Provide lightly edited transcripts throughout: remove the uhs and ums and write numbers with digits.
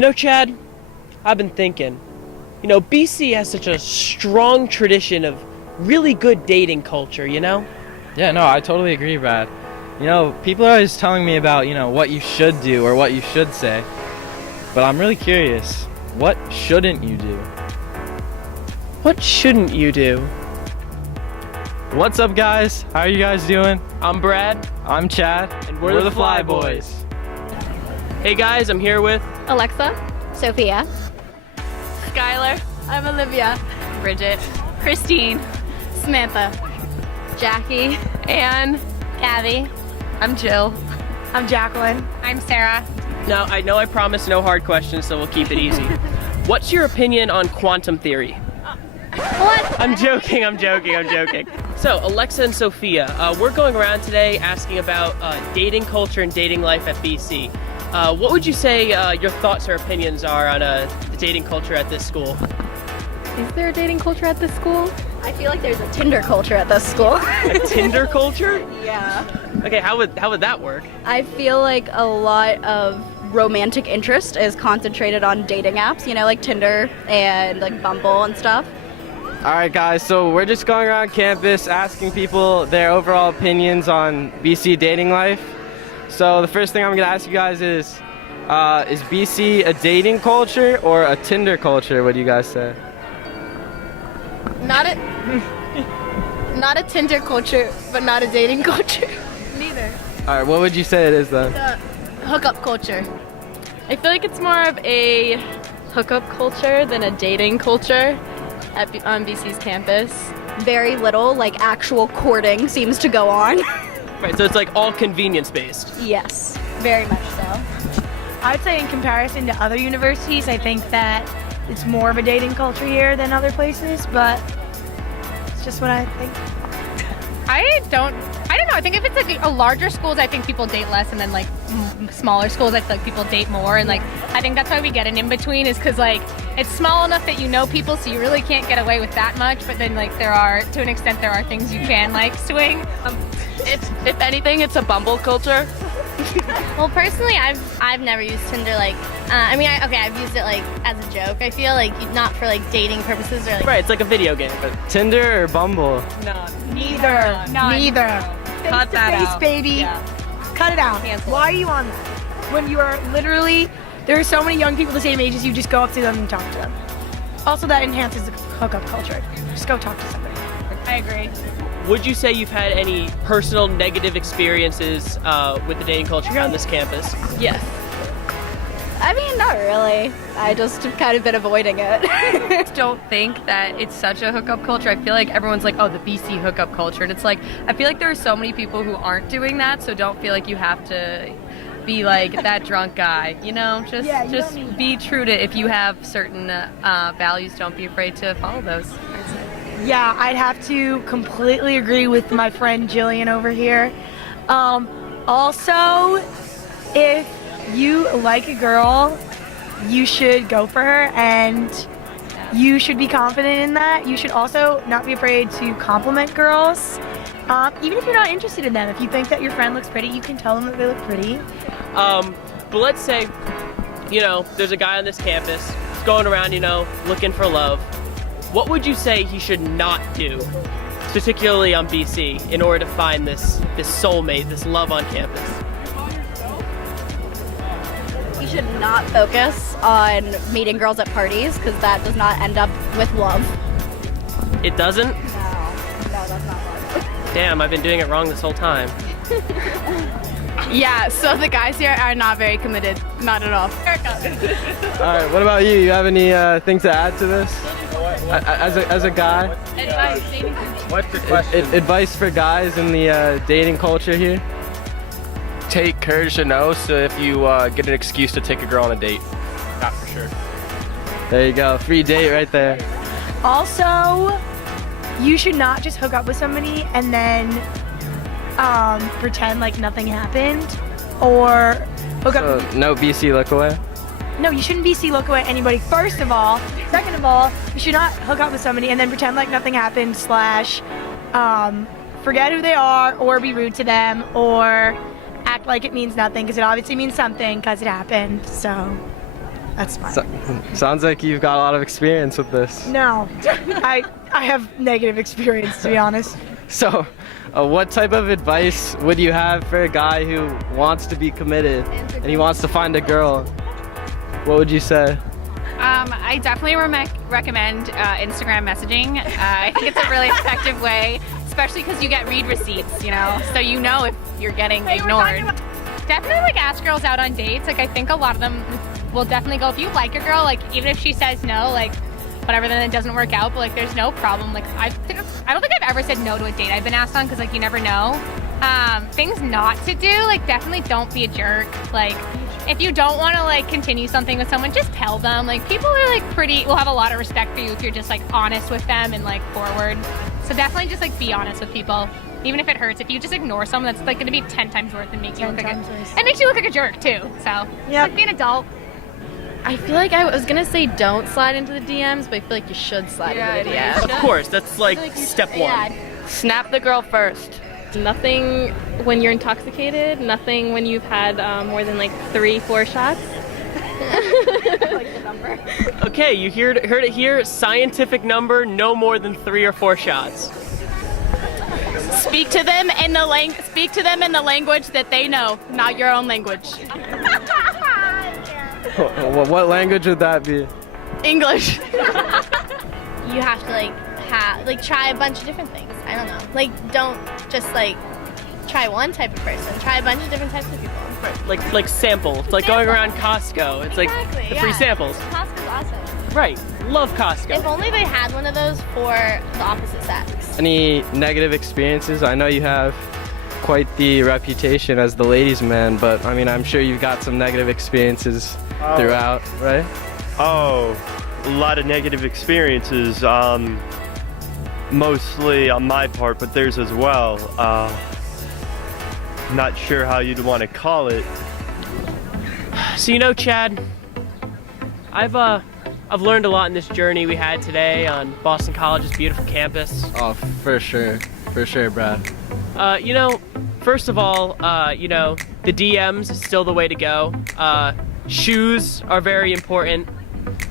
You know, Chad, I've been thinking, BC has such a strong tradition of really good dating culture, Yeah, no, I totally agree, Brad. People are always telling me about, what you should do or what you should say. But I'm really curious, what shouldn't you do? What shouldn't you do? What's up, guys? How are you guys doing? I'm Brad. I'm Chad. And we're the Flyboys. Hey guys, I'm here with Alexa, Sophia, Skylar, I'm Olivia, Bridget, Christine, Samantha, Jackie, Anne, Abby, I'm Jill, I'm Jacqueline. I'm Sarah. Now, I know I promised no hard questions, so we'll keep it easy. What's your opinion on quantum theory? What? I'm joking. So, Alexa and Sophia, we're going around today asking about dating culture and dating life at BC. What would you say your thoughts or opinions are on the dating culture at this school? Is there a dating culture at this school? I feel like there's a Tinder culture at this school. A Tinder culture? Yeah. Okay, how would that work? I feel like a lot of romantic interest is concentrated on dating apps, like Tinder and like Bumble and stuff. Alright guys, so we're just going around campus asking people their overall opinions on BC dating life. So the first thing I'm going to ask you guys is BC a dating culture or a Tinder culture? What do you guys say? Not a Tinder culture, but not a dating culture. Neither. Alright, what would you say it is then? Hookup culture. I feel like it's more of a hookup culture than a dating culture on BC's campus. Very little like actual courting seems to go on. Right, so it's like all convenience based. Yes, very much so. I would say in comparison to other universities, I think that it's more of a dating culture here than other places, but it's just what I think. I don't know. I think if it's like a larger schools, I think people date less, and then like smaller schools, I feel like people date more. And like I think that's why we get an in between, is because like it's small enough that you know people, so you really can't get away with that much. But then like there are, to an extent, there are things you can like swing. If anything, it's a Bumble culture. Well, personally, I've never used Tinder. I've used it like as a joke. I feel like not for like dating purposes or like. Right, it's like a video game. Tinder or Bumble? No. Neither. Cut that out, baby. Yeah. Cut it out. Cancel. Why are you on that? When you are literally, there are so many young people the same age as you, just go up to them and talk to them. Also, that enhances the hookup culture. Just go talk to somebody. I agree. Would you say you've had any personal negative experiences with the dating culture here on this campus? Yes. I mean, not really. I just have kind of been avoiding it. I don't think that it's such a hookup culture. I feel like everyone's like, oh, the BC hookup culture. And it's like, I feel like there are so many people who aren't doing that, so don't feel like you have to be like that drunk guy, Just be true to, if you have certain values, don't be afraid to follow those. Yeah, I'd have to completely agree with my friend Jillian over here. Also, if you like a girl, you should go for her, and you should be confident in that. You should also not be afraid to compliment girls, even if you're not interested in them. If you think that your friend looks pretty, you can tell them that they look pretty. But let's say, there's a guy on this campus who's going around, looking for love. What would you say he should not do, particularly on BC, in order to find this soulmate, this love on campus? You should not focus on meeting girls at parties, because that does not end up with love. It doesn't? No, that's not love. Damn, I've been doing it wrong this whole time. Yeah, so the guys here are not very committed. Not at all. Alright, what about you? You have any things to add to this? As a guy? What's the question? Advice for guys in the dating culture here? Take courage to know, so if you get an excuse to take a girl on a date. Not for sure. There you go, free date right there. Also, you should not just hook up with somebody and then pretend like nothing happened, or hook up. So, no BC look away? No, you shouldn't BC look away at anybody, first of all. Second of all, you should not hook up with somebody and then pretend like nothing happened, / forget who they are, or be rude to them, or act like it means nothing, because it obviously means something, because it happened. So That's fine. Sounds like you've got a lot of experience with this. No, I have negative experience, to be honest. So, what type of advice would you have for a guy who wants to be committed and he wants to find a girl? What would you say? I definitely recommend Instagram messaging. I think it's a really effective way, especially because you get read receipts, you know, so you know if you're getting ignored. Definitely like ask girls out on dates. Like I think a lot of them will definitely go if you like a girl, like even if she says no, like whatever, then it doesn't work out. But like there's no problem. Like I don't think I've ever said no to a date I've been asked on because like you never know. Things not to do, like definitely don't be a jerk. Like if you don't want to like continue something with someone, just tell them. Like people are like will have a lot of respect for you if you're just like honest with them and like forward. So definitely just like be honest with people. Even if it hurts, if you just ignore someone, that's like gonna be 10 times worse and make you look like it makes you look like a jerk too. So Yeah. like be an adult. I feel like I was gonna say don't slide into the DMs, but I feel like you should slide into the DMs. Of course, that's like step one. Snap the girl first. Nothing when you're intoxicated, nothing when you've had more than like 3-4 shots. Okay, you heard it here. Scientific number, no more than 3 or 4 shots. Speak to them in the language that they know, not your own language. What language would that be? English. You have to like try a bunch of different things. I don't know. Like don't just like try one type of person. Try a bunch of different types of people. Like sample. It's like going around Costco. It's like Exactly, the free yeah. samples. Costco's awesome. Right. Love Costco. If only they had one of those for the opposite sex. Any negative experiences? I know you have quite the reputation as the ladies' man, but I mean, I'm sure you've got some negative experiences throughout, right? Oh, a lot of negative experiences, mostly on my part, but theirs as well. Not sure how you'd want to call it. So you know, Chad, I've learned a lot in this journey we had today on Boston College's beautiful campus. Oh, for sure, Brad. You know, first of all, you know, the DMs is still the way to go. Shoes are very important.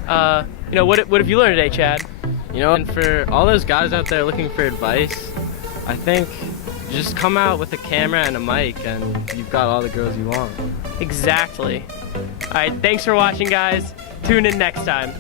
You know, what have you learned today, Chad? You know, and for all those guys out there looking for advice, I think just come out with a camera and a mic and you've got all the girls you want. Exactly. All right, thanks for watching, guys. Tune in next time.